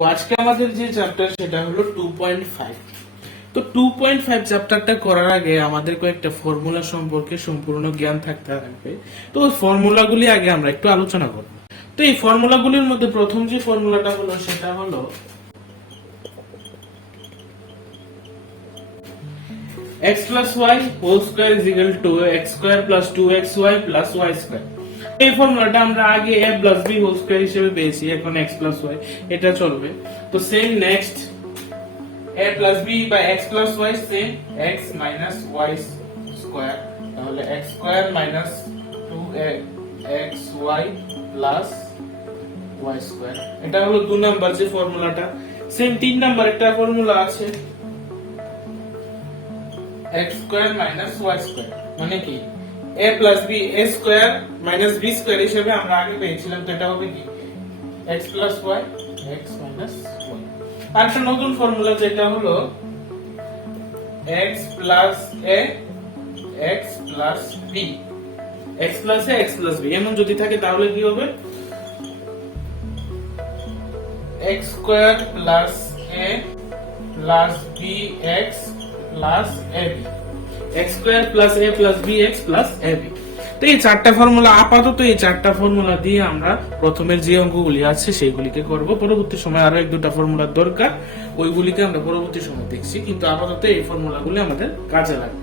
আজকে আমাদের যে চ্যাপ্টার সেটা হলো 2.5। তো 2.5 চ্যাপ্টারটা করার আগে আমাদের কয়েকটা ফর্মুলা সম্পর্কে সম্পূর্ণ জ্ঞান থাকতে হবে। তো ওই ফর্মুলাগুলি আগে আমরা একটু আলোচনা করব। তো এই ফর্মুলাগুলির মধ্যে প্রথম যে ফর্মুলাটা হলো সেটা হলো x plus y whole square is equal to x square plus 2xy plus y square। এই ফর্মুলাটা আমরা আগে a plus b whole square হিসেবে পেয়েছি, এখন x plus y এটা চলবে। তো same next a plus b by x plus y same x minus y square, তাহলে x square minus 2xy plus y square। এটা হলো 2 নাম্বার যে ফর্মুলাটা। সেম 3 নাম্বার একটা ফর্মুলা আছে x square minus y square, মানে কি a plus b a square minus b square হিসেবে আমরা আগে পেয়েছিলাম। তো এটা হবে কি x plus y x minus y। আর একটা নতুন ফর্মুলা যেটা হলো x plus a x plus b, x plus a x plus b এমন যদি থাকে তাহলে কি হবে x square plus a plus bx plus ab, x square plus a plus bx plus ab। তো এই চারটা ফর্মুলা আপাতত এই চারটা ফর্মুলা দিয়ে আমরা প্রথমের যে অঙ্কগুলি আছে সেগুলিকে করব। পরবর্তী সময় আরো এক দুটো ফর্মুলার দরকার, ওইগুলিকে আমরা পরবর্তী সময় দেখছি, কিন্তু আপাতত এই ফর্মুলাগুলি আমাদের কাজে লাগবে।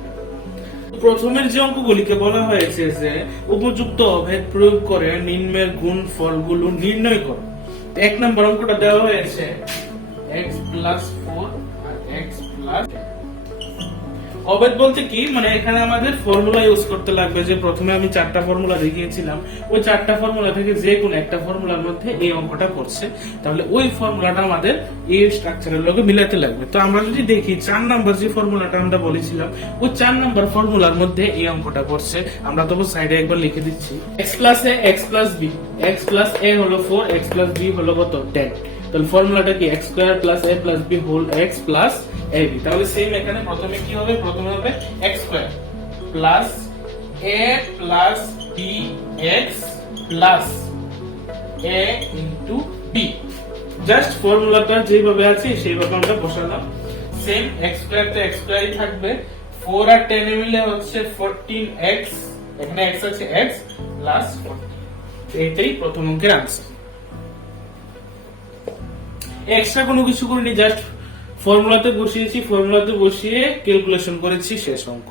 প্রথমের যে অঙ্কগুলিকে বলা হয়েছে যে উপযুক্ত অভেদ প্রয়োগ করে নিম্নের গুণফলগুলো নির্ণয় করো। এক নম্বর অঙ্কটা দেওয়া হয়েছে x plus 4 আর x plus অভেদ বলতে কি, মানে এখানে আমাদের ফর্মুলা ইউজ করতে লাগবে। যে প্রথমে আমি চারটা ফর্মুলা দেখিয়েছিলাম, ওই চারটা ফর্মুলা থেকে যে কোনো একটা ফর্মুলার মধ্যে এই অঙ্কটা করছে, তাহলে ওই ফর্মুলাটা আমাদের এই স্ট্রাকচারের লগে মিলাতে লাগবে। তো আমরা যদি দেখি 4 নাম্বার যে ফর্মুলাটা আমরা বলেছিলাম, ওই 4 নাম্বার ফর্মুলার মধ্যে এই অঙ্কটা করছে। আমরা তবু সাইডে একবার লিখে দিচ্ছি x plus a x plus b, x plus a হলো 4, x plus b হলো কত 10। তাহলে ফর্মুলাটা কি x square plus a plus b whole x plus ab। তাহলে সেম এখানে প্রথমে কি হবে, প্রথমে হবে x square plus a plus b x plus a into b। Just ফর্মুলাটা যেভাবে আছে সেইভাবে আমরা বসালাম। সেম x square তো x square থাকবে, 4 আর 10 মিলে হচ্ছে 14x, এখানে x আছে x plus 14। এইটাই প্রথম অঙ্কের आंसर। এক্সট্রা কোনো কিছু করিনি, জাস্ট ফর্মুলাতে বসিয়েছি, ফর্মুলাতে বসিয়ে ক্যালকুলেশন করেছি, শেষ অঙ্ক।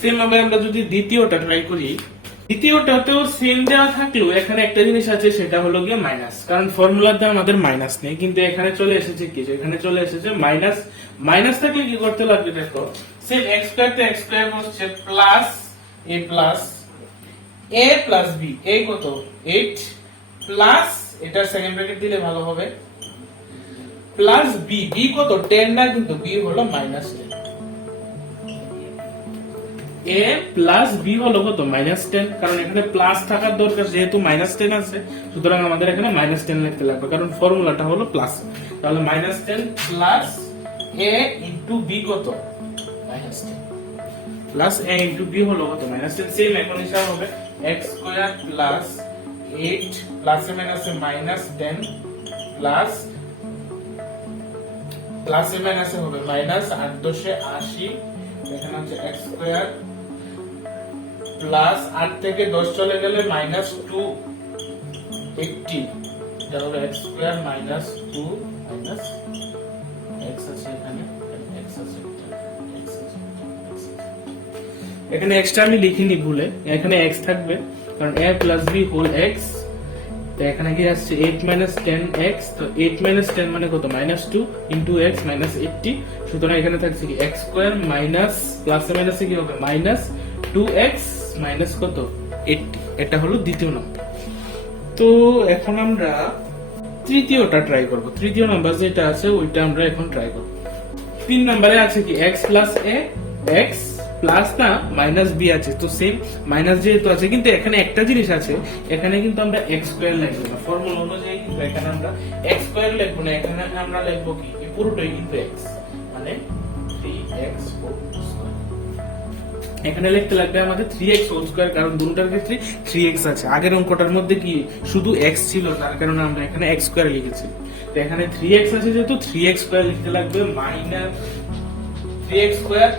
সেম ভাবে আমরা যদি দ্বিতীয়টা ট্রাই করি, দ্বিতীয়টাতেও সেম দেওয়া থাকলেও এখানে একটা জিনিস আছে, সেটা হলো গিয়ে মাইনাস। কারণ ফর্মুলাতে আমাদের মাইনাস নেই, কিন্তু এখানে চলে এসেছে কি, এখানে চলে এসেছে মাইনাস। মাইনাস থাকলে কি করতে লাগবে দেখো, সেম x স্কয়ার তে x স্কয়ার হচ্ছে plus a plus a plus b, এই কত 8 প্লাস এটা সেকেন্ড ব্র্যাকেট দিলে ভালো হবে প্লাস b, b কত 10 না, কিন্তু b হলো মাইনাস 10। a প্লাস b হলো কত মাইনাস 10, কারণ এখানে প্লাস থাকার দরকার, যেহেতু মাইনাস 10 আছে সুতরাং আমাদের এখানে মাইনাস 10 লিখতে লাগবে, কারণ ফর্মুলাটা হলো প্লাস। তাহলে minus 10 plus a into b কত minus 10 plus a into b হলো কত মাইনাস 10। সেম এখন হিসাব হবে x স্কয়ার প্লাস 8 প্লাসে মাইনাসে মাইনাস 10 প্লাস প্লাসে মাইনাসে হবে মাইনাস 8 দশে 80, এখানে হচ্ছে x স্কয়ার প্লাস 8 থেকে 10 চলে গেলে মাইনাস 280, এটা হবে x square minus 2 minus x আছে এখানে x আছে x আছে এখানে এক্সট্রা আমি লিখিনি ভুলে, এখানে x থাকবে কারণ a plus b whole x। তো এখানে কি আসছে 8 10x, তো 8 10 মানে কত মাইনাস 2 ইনটু x মাইনাস 80। সুতরাং এখানে থাকছে কি x স্কয়ার মাইনাস প্লাসে মাইনাসে কি হবে মাইনাস 2x মাইনাস কত 80। এটা হলো দ্বিতীয় নম্বর। তো এখন আমরা তৃতীয়টা ট্রাই করব। তৃতীয় নাম্বার যেটা আছে ওইটা আমরা এখন ট্রাই করব। 3 নম্বরে আছে কি x plus a x plus না মাইনাস b আছে। তো সেম মাইনাস যেহেতু আছে, কিন্তু এখানে একটা জিনিস আছে, এখানে কিন্তু আমরা x স্কয়ার লিখব না ফর্মুলা অনুযায়ী, কিন্তু এখানে আমরা x স্কয়ার লিখব না, এখানে আমরা লিখব কি এই পুরোটাই কিন্তু x, মানে 3x হোল স্কয়ার। এখানে লিখতে লাগবে আমাদের 3x হোল স্কয়ার, কারণ দুটোটার ক্ষেত্রে 3x আছে। আগের অঙ্কটার মধ্যে কি শুধু x ছিল, যার কারণে আমরা এখানে x স্কয়ার লিখেছি। তো এখানে 3x আছে যেহেতু 3x স্কয়ার লিখতে লাগবে মাইনাস 3x স্কয়ার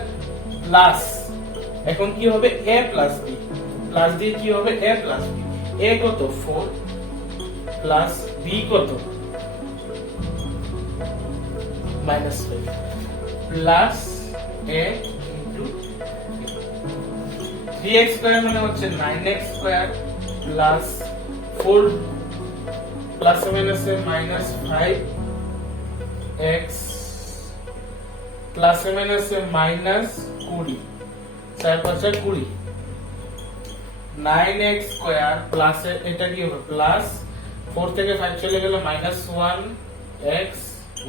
প্লাস এখন কি হবে a প্লাস b প্লাস দিয়ে কি হবে a প্লাস b a কত 4 প্লাস b কত minus 5 plus a into 3x square মানে হচ্ছে 9x স্কয়ার প্লাস 4 প্লাস মাইনাসে মাইনাস 5x প্লাস মাইনাসে মাইনাস 20 4 5 20 9x স্কয়ার প্লাস এটা কি হবে প্লাস 4 থেকে 5 চলে গেল মাইনাস 1x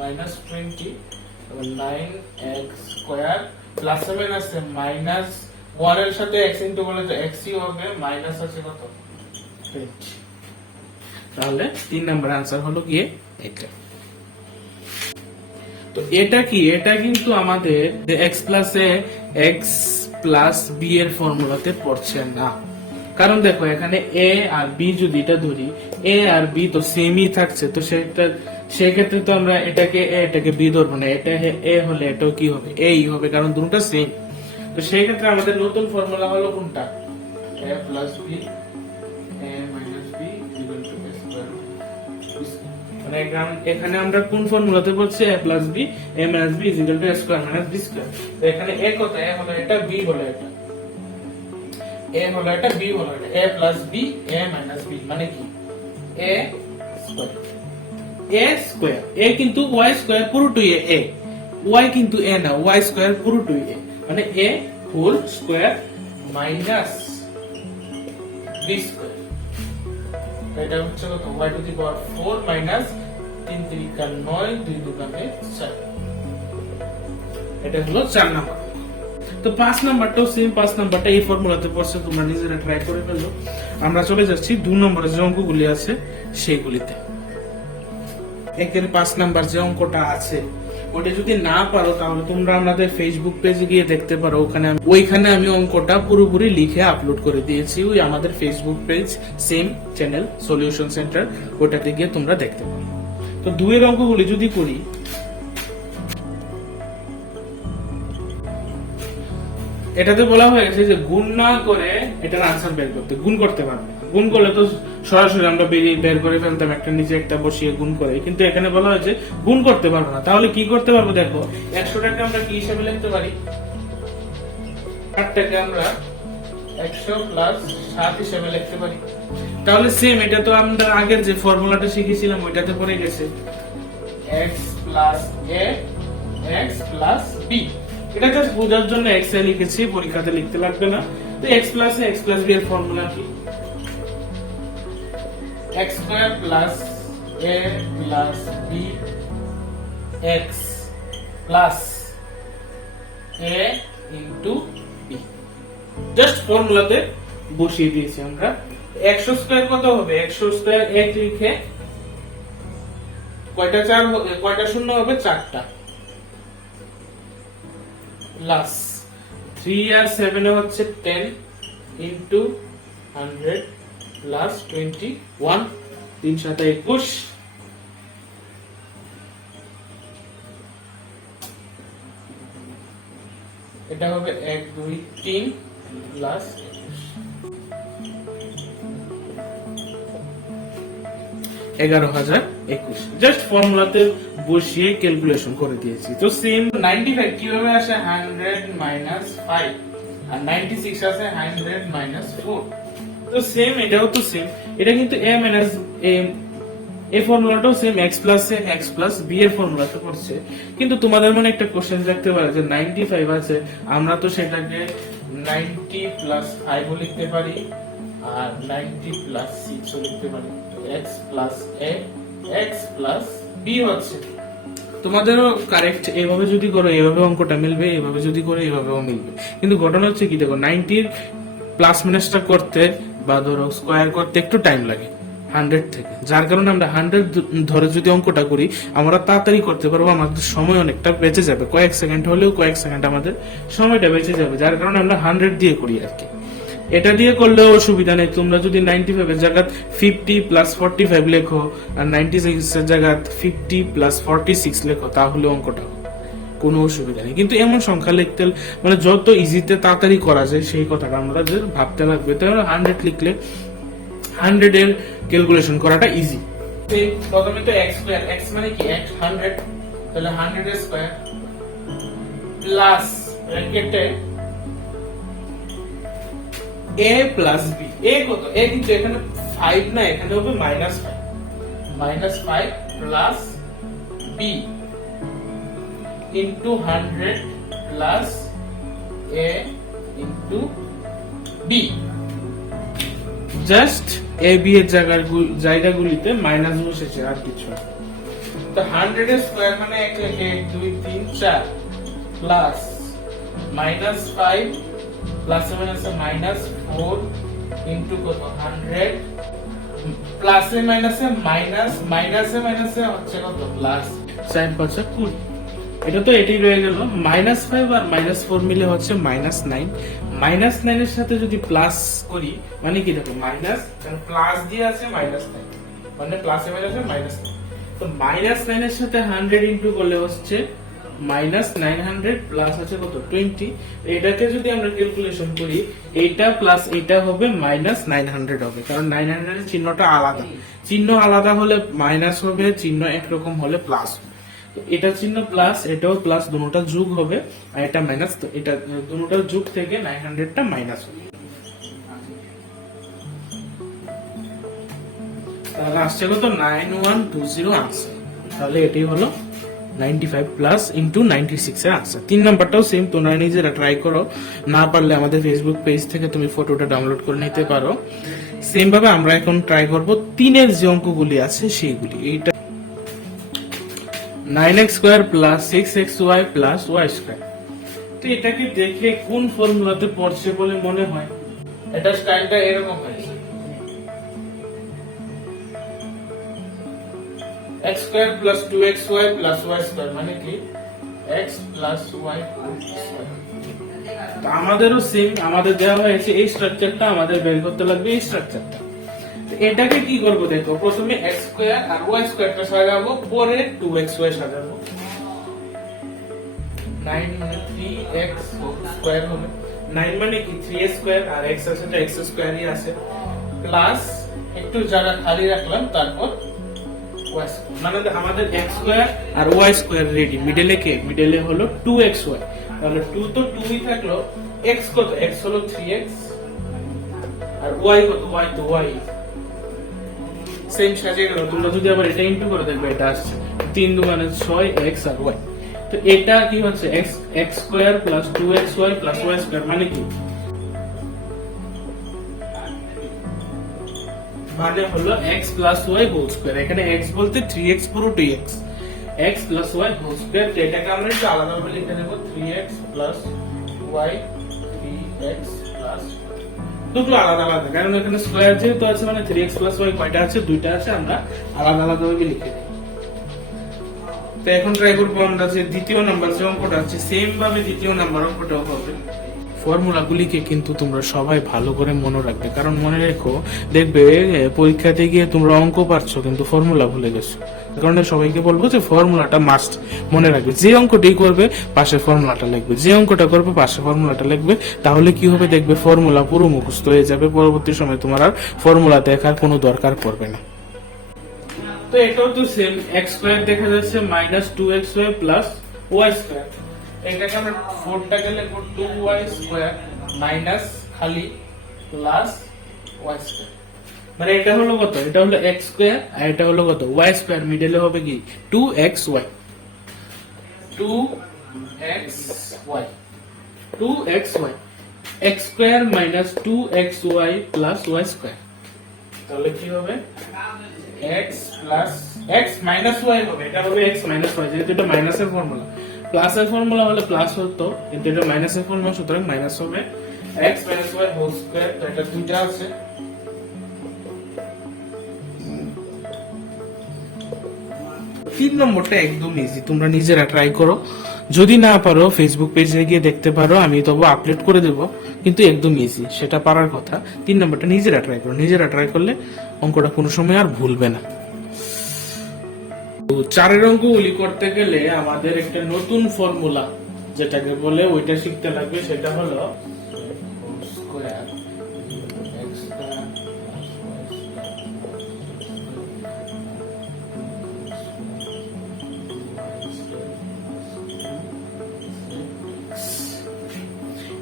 মাইনাস 20 এবং 9x স্কয়ার প্লাস মাইনাসে মাইনাস 1 এর সাথে x ইনটু করলে তো x ই হবে মাইনাস আছে কত 20 তাহলে 3 নাম্বার आंसर হলো কি এটা তো এটা কি এটা কিন্তু আমাদের যে x a x b এর ফর্মুলাতে পড়ছে না কারণ দেখো এখানে a আর b যদি এটা ধরি a আর b তো সেমই থাকছে তো সেই ক্ষেত্রে তো আমরা এটাকে a এটাকে b ধরব না এটা a হলে এটাও কি হবে a ই হবে কারণ দুটোটা সেম তো সেই ক্ষেত্রে আমাদের নতুন ফর্মুলা হলো কোনটা a plus b a minus b equal to a square মানে এখানে আমরা কোন ফর্মুলাতে বলছি a plus b a minus b is equal to a square minus b square তো এখানে a কত a হলো এটা b হলো এটা a হলো এটা b হলো এটা a plus b a minus b মানে কি a square a কিন্তু y square পুরোটাই a y কিন্তু a না y square পুরোটাই a মানে a whole square minus b square এটা হচ্ছে কত y to the power 4 minus 3 3 কা 9 2 2 কা 4 এটা হলো 4 নাম্বার তো 5 নাম্বারটাও সেম 5 নাম্বারটা এই ফর্মুলাতে পড়ছে তোমরা নিজেরা ট্রাই করে ফেলো আমরা চলে যাচ্ছি 2 নম্বরের যে অঙ্কগুলি আছে সেইগুলিতে একের 5 নাম্বার যে অঙ্কটা আছে ওটা যদি না পারো তাহলে তোমরা আমাদের ফেসবুক পেজে গিয়ে দেখতে পারো ওইখানে আমি অঙ্কটা পুরোপুরি লিখে আপলোড করে দিয়েছি ওই আমাদের Facebook page same channel solution centre ওটাতে গিয়ে তোমরা দেখতে পারো তো 2 এর অঙ্কগুলি যদি করি এটাতে বলা হয়েছে যে গুণ না করে এটার আনসার বের করতে গুণ করতে পারবে গুণ করলে তো সরাসরি আমরা বের করে ফেলতাম একটা নিচে একটা বসিয়ে গুণ করে কিন্তু এখানে বলা হয়েছে গুণ করতে পারবো না তাহলে কি করতে পারবো দেখো 100 টাকা আমরা কি হিসাবে লিখতে পারি 8 টাকা আমরা 100 প্লাস 7 হিসাবে লিখতে পারি তাহলে সেম এটা তো আমরা আগের যে ফর্মুলাটা শিখেছিলাম ওইটাতে পড়ে গেছে x plus a x plus b এটা জাস্ট বোঝার জন্য x এ লিখেছি পরীক্ষাতে লিখতে লাগবে না তো x plus a x plus b এর ফর্মুলা কি x square plus a plus b x plus a into b just ফর্মুলাতে বসিয়ে দিয়েছি আমরা 100 স্কয়ার কত হবে 100 স্কয়ার 1 লিখে কয়টা শূন্য হবে 4টা প্লাস 3 আর 7 এ হচ্ছে 10 ইনটু 100 প্লাস 21 3 7 21 এটা হবে 1 2 3 প্লাস 11,021 জাস্ট ফর্মুলাতে বসিয়ে ক্যালকুলেশন করে দিয়েছি তো সেম 95 কিভাবে আসে 100 মাইনাস 5 আর 96 আসে 100 মাইনাস 4 তো সেম এটাও তো সেম এটা কিন্তু a মাইনাস a ফর্মুলাটাও same x plus a x plus b এর ফর্মুলাতে পড়ছে কিন্তু তোমাদের মনে একটা কোশ্চেন থাকতে পারে যে 95 আছে আমরা তো সেটাকে 90 প্লাস 5 ও লিখতে পারি আর 90 প্লাস 6 ও লিখতে পারি x plus a x plus b হচ্ছে তোমাদেরও কারেক্ট এইভাবে যদি করো এইভাবে অঙ্কটা মিলবে এইভাবে যদি করো এইভাবেও মিলবে কিন্তু ঘটনা হচ্ছে কি দেখো 90 এর প্লাস মাইনাসটা করতে বা ধরো স্কয়ার করতে একটু টাইম লাগে 100 থেকে যার কারণে আমরা 100 ধরে যদি অঙ্কটা করি আমরা তাড়াতাড়ি করতে পারবো আমাদের সময় অনেকটা বেঁচে যাবে কয়েক সেকেন্ড হলেও কয়েক সেকেন্ড আমাদের সময়টা বেঁচে যাবে যার কারণে আমরা 100 দিয়ে করি আর কি এটা দিয়ে করলেও অসুবিধা নেই, তোমরা যদি 95 এর জায়গায় 50 প্লাস 45 লেখো আর 96 এর জায়গায় 50 প্লাস 46 লেখো তাহলে অঙ্কটা কোনো অসুবিধা নেই। কিন্তু এমন সংখ্যা লিখতে মানে যত ইজিতে তাড়াতাড়ি করা যায় সেই কথাটা আমরা ভাবতে লাগবে। তাহলে 100 লিখলে 100 এর ক্যালকুলেশন করাটা ইজি। প্রথমে তো x স্কয়ার, x মানে কি 100, তাহলে 100 এর স্কয়ার প্লাস ব্র্যাকেটে a প্লাস b, a কত, a কিন্তু এখানে 5 না, এখানে হবে -5 plus b into 100 plus a into b। Just a b এর জায়গাগুলিতে মাইনাস বসেছে আর কিছু না। তো 100 এর স্কয়ার মানে 1 2 3 4 প্লাস -5 প্লাস মাইনাসে -4 ইনটু কত 100 প্লাসে মাইনাসে মাইনাসে হচ্ছে কত প্লাস 4 5 20। এটা তো এটাই রয়ে গেল। -5 আর -4 মিলে হচ্ছে -9। -9 এর সাথে যদি প্লাস করি মানে কি দেখো মাইনাস প্লাস দিয়ে আছে -9 মানে প্লাসে মাইনাসে -9। তো -9 এর সাথে 100 ইনটু করলে হচ্ছে -900 প্লাস আছে কত 20। এটাকে যদি আমরা ক্যালকুলেশন করি এইটা প্লাস এটা হবে -900 হবে, কারণ 900 এর চিহ্নটা আলাদা, চিহ্ন আলাদা হলে মাইনাস হবে, চিহ্ন একরকম হলে প্লাস। তো এটা চিহ্ন প্লাস এটাও প্লাস, দুটোটা যোগ হবে আর এটা মাইনাস, তো এটা দুটোটা যোগ থেকে 900 টা মাইনাস হবে। তাহলে আসছে কত 9120 আনসার। তাহলে এটাই হলো 95 প্লাস ইনটু 96 এর আনসার। 3 নাম্বারটাও সেম, তোমরা নিজেরা ট্রাই করো, না পারলে আমাদের ফেসবুক পেজ থেকে তুমি ফটোটা ডাউনলোড করে নিতে পারো। সেম ভাবে আমরা এখন ট্রাই করব 3 এর যে অঙ্কগুলি আছে সেইগুলি। এইটা 9x square plus 6xy plus y square. তো এটাকে দেখে কোন ফর্মুলাতে পড়ছে বলে মনে হয়? এটা স্টাইলটা এরকম হয়েছে, x square plus 2xy plus y square মানে কি x প্লাস y স্কয়ার। তো আমাদেরও সেম, আমাদের দেওয়া হয়েছে এই স্ট্রাকচারটা, আমাদের বের করতে লাগবে এই স্ট্রাকচারটা। তো এটাকে কি করব দেখো, প্রথমে x স্কয়ার আর y স্কয়ারটা সাজাবো, পরে 2xy সাজাবো। 9 মানে 3x স্কয়ার হবে, 9 মানে কি 3x স্কয়ার আর x আছে তো x স্কয়ারই আছে, প্লাস একটু জায়গা খালি রাখলাম, তারপর y স্কয়ার মানে আমাদের x স্কয়ার আর y স্কয়ার রেডি। মিডলে কে, মিডলে হলো 2xy, তাহলে 2 তো 2ই থাকলো, x কত, x হলো 3x আর y কত, y তো y সেম সাজিয়ে গেল। তোমরা যদি আবার এটা ইনটু করে দেখবে এটা আসছে 3 দুগুণে 6x আর y। তো এটা কি হচ্ছে x square plus 2xy plus y square মানে কি, মানে হলো x plus y whole square. এখানে x বলতে 3x পুরো 2x, x plus y whole square. এটাকে আমরা একটু আলাদা ভাবে লিখে দেব 3x plus y 3x plus দুটো আলাদা আলাদা, কারণ এখানে স্কয়ার যেহেতু আছে মানে 3x প্লাস y কয়টা আছে, দুইটা আছে, আমরা আলাদা আলাদা ভাবে লিখে দিই। তো এখন ট্রাই করব আমরা যে দ্বিতীয় নাম্বার যে অঙ্কটা আছে সেম ভাবে দ্বিতীয় নাম্বার অঙ্কটাও হবে। ফর্মুলাগুলিকে কিন্তু তোমরা সবাই ভালো করে মনে রাখবে, কারণ মনে রেখো দেখবে পরীক্ষাতে গিয়ে তোমরা অঙ্ক পারছো কিন্তু ফর্মুলা ভুলে গেছো। কারণ সবাইকে বলবো যে ফর্মুলাটা মাস্ট মনে রাখবে, যে অঙ্কটি করবে পাশে ফর্মুলাটা লিখবে, যে অঙ্কটা করবে পাশে ফর্মুলাটা লিখবে। তাহলে কি হবে দেখবে ফর্মুলা পুরো মুখস্থ হয়ে যাবে, পরবর্তী সময় তোমার আর ফর্মুলা দেখার কোনো দরকার পড়বে না। তো এটাও তো সেম, x স্কয়ার দেখা যাচ্ছে -2xy প্লাস y স্কয়ার। এটাকে আমরা 4টাকে লিখব 2y স্কয়ার মাইনাস খালি প্লাস y স্কয়ার। মানে এটা হলো কত, এটা হলো x স্কয়ার আর এটা হলো কত y স্কয়ার, মিডলে হবে কি 2xy 2xy 2xy x square minus 2xy plus y square. তাহলে কি হবে x plus x minus y হবে, এটা হবে x মাইনাস y, যেহেতু এটা মাইনাসের ফর্মুলা, প্লাসের ফর্মুলা হলে প্লাস হতো কিন্তু এটা মাইনাসের ফর্মুলা, সুতরাং মাইনাস হবে x minus y whole square. তো এটা দুইটা আছে, 3 নম্বরটা একদম ইজি, তোমরা নিজেরা ট্রাই করো। যদি না পারো ফেসবুক পেজে গিয়ে দেখতে পারো, আমি তবু আপলোড করে দেব, কিন্তু একদম ইজি, সেটা পারার কথা। 3 নম্বরটা নিজেরা ট্রাই করো, নিজেরা ট্রাই করলে অঙ্কটা কোনো সময় আর ভুলবে না। তো 4 অঙ্কগুলি করতে গেলে আমাদের একটা নতুন ফর্মুলা যেটাকে বলে ওইটা শিখতে লাগবে, সেটা হলো স্কয়ার এক্স স্কয়ার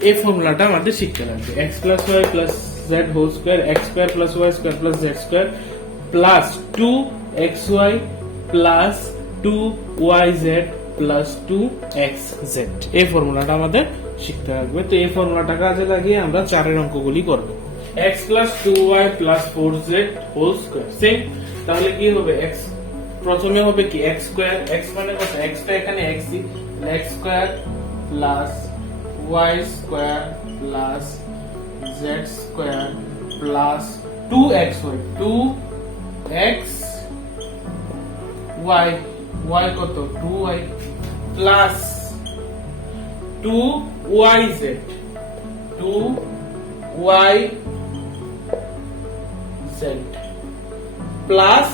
এই ফর্মুলাটা আমাদের শিখতে লাগবে। x plus y plus z whole square, x square plus y square plus z square plus 2xy plus 2yz plus 2xz, এই ফর্মুলাটা আমাদের শিখতে লাগবে। তো এই ফর্মুলাটা কাজে লাগিয়ে আমরা 4 অঙ্কগুলি করব। x plus 2y plus 4z whole square same, তাহলে কি হবে? x প্রথমে হবে কি x স্কয়ার, x মানে কত? x টা এখানে x, x square plus y square plus z square plus 2xy, 2x y, y কত? 2y plus 2yz, 2yz plus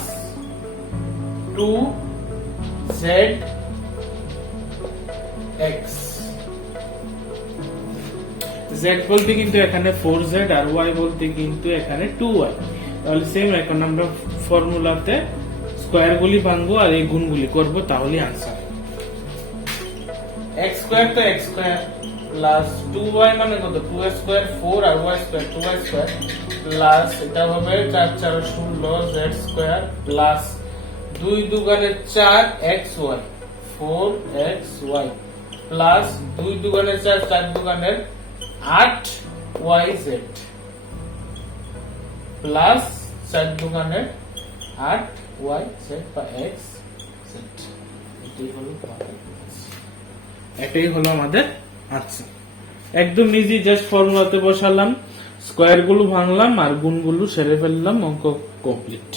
2zx। z বলতে কিন্তু এখানে 4z আর y বলতে কিন্তু এখানে 2y। তাহলে সেম এখন আমরা ফর্মুলাতে স্কয়ার গুলি ভাঙবো আর এই গুণগুলি করব, তাহলে आंसर। x স্কয়ার তো x স্কয়ার প্লাস 2y মানে কত? 2 স্কয়ার 4 আর y square 2y square plus এটা হবে 4 4 16 z স্কয়ার প্লাস 2 দুগুণে 4 xy 4xy প্লাস 2 দুগুণে 4 4 দুগুণে 8yz প্লাস 4 দুগুণে 8yz বা xz। এটাই হলো আমাদের আনসার। একদম ইজি, জাস্ট ফর্মুলাতে বসালাম, স্কয়ার গুলো ভাঙলাম আর গুণগুলো সেরে ফেললাম, অঙ্ক কমপ্লিট।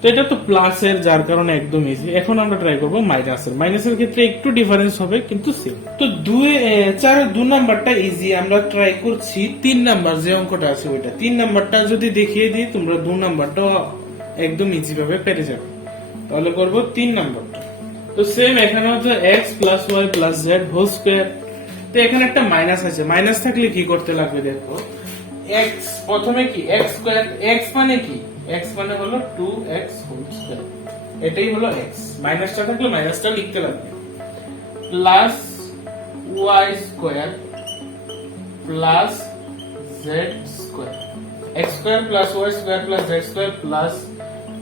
তো এটা তো প্লাসের, যার কারণে একদম ইজি। এখন আমরা ট্রাই করব মাইনাসের। মাইনাসের ক্ষেত্রে একটু ডিফারেন্স হবে কিন্তু সেম। তো 2 নাম্বারটা ইজি, আমরা ট্রাই করছি 3 নাম্বার যে অঙ্কটা আছে ওইটা। 3 নাম্বারটা যদি দেখিয়ে দিই তোমরা 2 নাম্বারটা একদম ইজি ভাবে পেরে যাবে। তাহলে করব 3 নাম্বারটা। তো সেম এখানে হচ্ছে x plus y plus z whole square. তো এখানে একটা মাইনাস আছে, মাইনাস থাকলে কি করতে লাগবে দেখো। x প্রথমে কি x স্কয়ার, x মানে কি? x মানে হলো 2x হোল স্কয়ার, এটাই হলো x। মাইনাসটা থাকলে মাইনাসটা লিখতে লাগবে plus y square plus z square, x square plus y square plus z square plus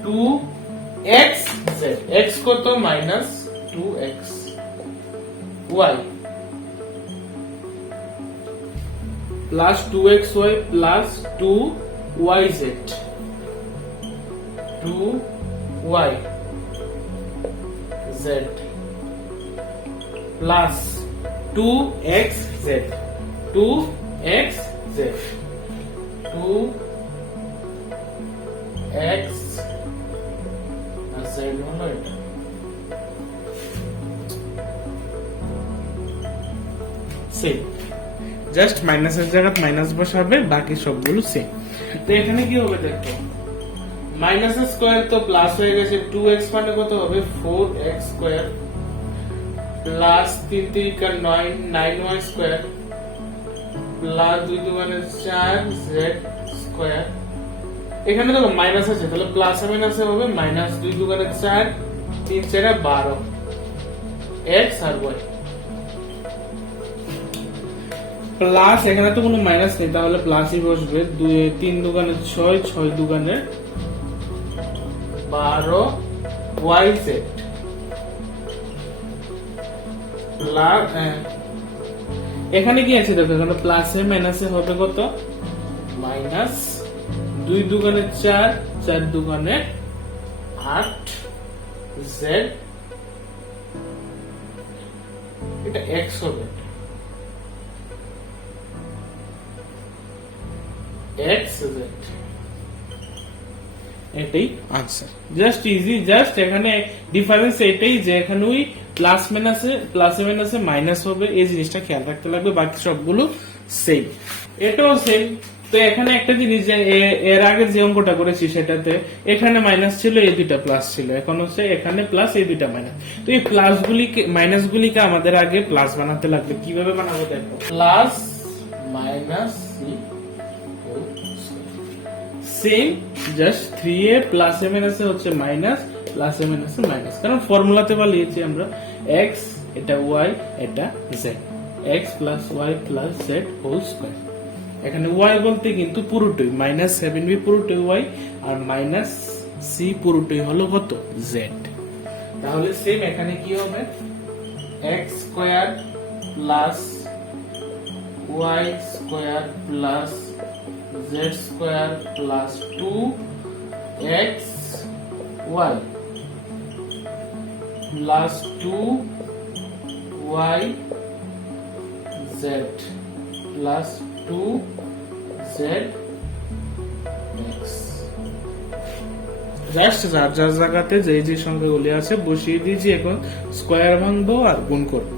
2xz, x কত? Minus 2x, y plus 2xy plus 2yz, 2yz plus 2xz, 2xz, 2x আর z হলো এটা। Same, just মাইনাসের জায়গায় minus বসাবে, বাকি সবগুলো same. তো এখানে কি হবে দেখো, মাইনাস স্কয়ার তো প্লাস হয়ে গেছে, 2x মানে কত হবে? 4x স্কয়ার প্লাস 3 3 কা 9 9y স্কয়ার প্লাস 2 2 মানে 4z স্কয়ার। এখানে দেখো মাইনাস আছে, তাহলে প্লাস মাইনাসে হবে মাইনাস 2 2 মানে 4 3 4 12 x আর y প্লাস, এখানে তো কোনো মাইনাস নেই তাহলে প্লাসই বসবে। 3 দুগুণে 6 6 দুগুণে 12 yz প্লাস, এখানে কি আছে দেখো, এখানে প্লাসে মাইনাসে হবে কত? মাইনাস 2 দুগুণে 4 4 দুগুণে 8z, এটা x হবে, xz। এটাই আনসার। জাস্ট ইজি, জাস্ট এখানে ডিফারেন্স এটাই যে এখানে ওই প্লাসে মাইনাসে মাইনাস হবে, এই জিনিসটা খেয়াল রাখতে লাগবে, বাকি সবগুলো সেম। এটাও সেম। তো এখানে একটা জিনিস যে এর আগে যে অঙ্কটা করেছি সেটাতে এখানে মাইনাস ছিল, এই দুইটা প্লাস ছিল, এখন হচ্ছে এখানে প্লাস, এই দুইটা মাইনাস। তো এই প্লাস গুলিকে মাইনাস গুলিকে আমাদের আগে প্লাস বানাতে লাগবে। কিভাবে বানাবো দেখো, plus minus same, just 3a প্লাসে মাইনাসে হচ্ছে মাইনাস, প্লাসে মাইনাসে মাইনাস, কারণ ফর্মুলাতে বানিয়েছি আমরা x, এটা y, এটা z, x plus y plus z whole square. এখানে y বলতে কিন্তু পুরোটাই মাইনাস 7b পুরোটাই y, আর মাইনাস c পুরোটাই হলো কত, z। তাহলে সেম এখানে কি হবে, x square plus y square plus z square plus 2x y plus 2y z plus 2z x। Just যার যার জায়গাতে যে যে সংখ্যাগুলি আছে বসিয়ে দিয়েছি, এখন স্কয়ার ভাঙবো আর গুণ করবো।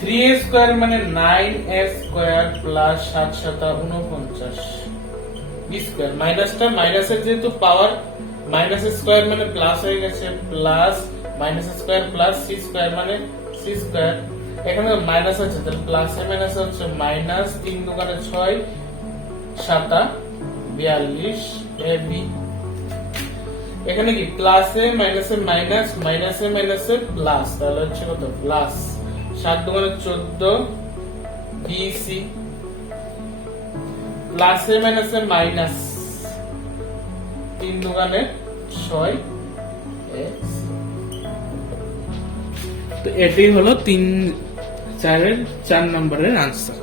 3a স্কয়ার মানে 9a square plus 7 7 49 b square, মাইনাসটা মাইনাসের যেহেতু পাওয়ার মাইনাস স্কয়ার মানে প্লাস হয়ে গেছে, plus minus square plus c square মানে c স্কয়ার। এখানে মাইনাস আছে, তাহলে প্লাসে মাইনাস হচ্ছে মাইনাস 3 দোকানে 6 7 42 ab। এখানে কি প্লাসে মাইনাসে মাইনাস, মাইনাসে মাইনাসে প্লাস, তাহলে হচ্ছে কত প্লাস 7 দোকানে 14 bc, প্লাসে মাইনাসে মাইনাস 3 দোকানে 6 x। তো এটাই হলো 4 নম্বরের আনসার।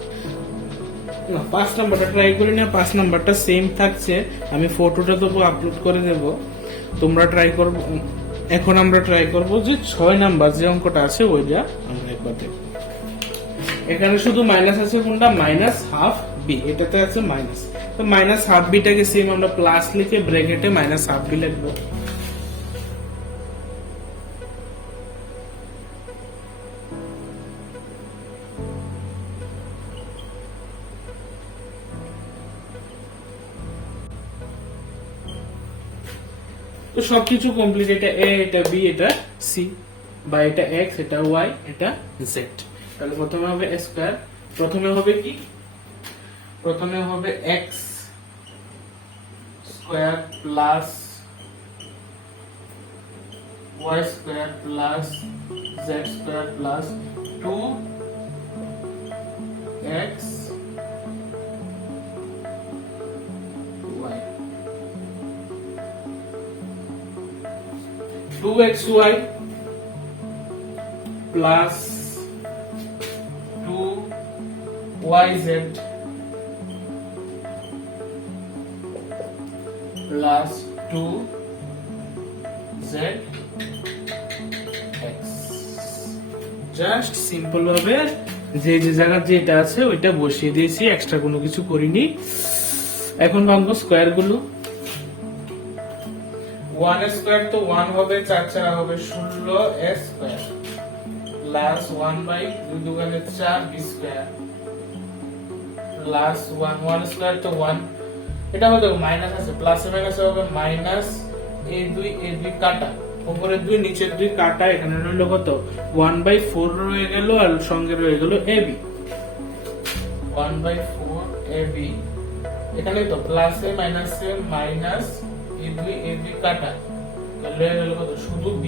5 নম্বরটা ট্রাই করে নিয়ে, 5 নম্বরটা সেম থাকছে, আমি ফটোটা দেবো, আপলোড করে দেব, তোমরা ট্রাই করবো। এখন আমরা ট্রাই করব যে 6 নাম্বার যে অঙ্কটা আছে ওইটা আমরা একবার দেখব। এখানে শুধু মাইনাস আছে, কোনটা মাইনাস হাফ বি, এটাতে আছে মাইনাস, তো মাইনাস হাফ বিটাকে সেম আমরা প্লাস লিখে ব্র্যাকেটে মাইনাস হাফ বি লিখবো। তো সবকিছু কমপ্লিট, এটা এ, এটা বি, এটা সি, বা এটা এক্স, এটা ওয়াই, এটা জেড। তাহলে প্রথমে হবে স্কয়ার, প্রথমে হবে কি, প্রথমে হবে x square plus y square plus z square plus 2x y, 2xy plus 2yz plus 2zx। Just simple ভাবে যে যে জায়গা যেটা আছে ওইটা বসিয়ে দিয়েছি, এক্সট্রা কোনো কিছু করিনি। এখন ভাঙবো স্কয়ার গুলো। 1 স্কয়ার তো 1 হবে, 4 4 হবে 16 a স্কয়ার প্লাস 1 বাই 2 দুগুণে 4 b স্কয়ার প্লাস 1 স্কয়ার তো 1, এটা হবে মাইনাস আছে, প্লাসে মাইনাসে হবে মাইনাস a2 কাটা, উপরে 2 নিচে 2 কাটা, এখানে রইল কত 1/4 রয়ে গেল, আর সঙ্গে রয়ে গেল ab 1/4 ab। এখানে তো প্লাসে মাইনাসে মাইনাস a2 কাটা, তাহলে রয়ে গেল কত শুধু b,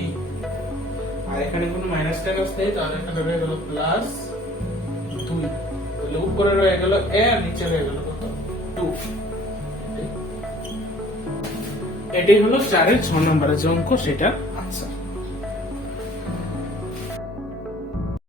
আর এখানে কোনো মাইনাস টাইনাস নেই, তাহলে এখানে রয়ে গেল প্লাস 2, তাহলে উপরে রয়ে গেল a আর নিচে রয়ে গেল কত 2। এটাই হলো 4 এর 6 নম্বরের যে অঙ্ক, সেটা আনসার।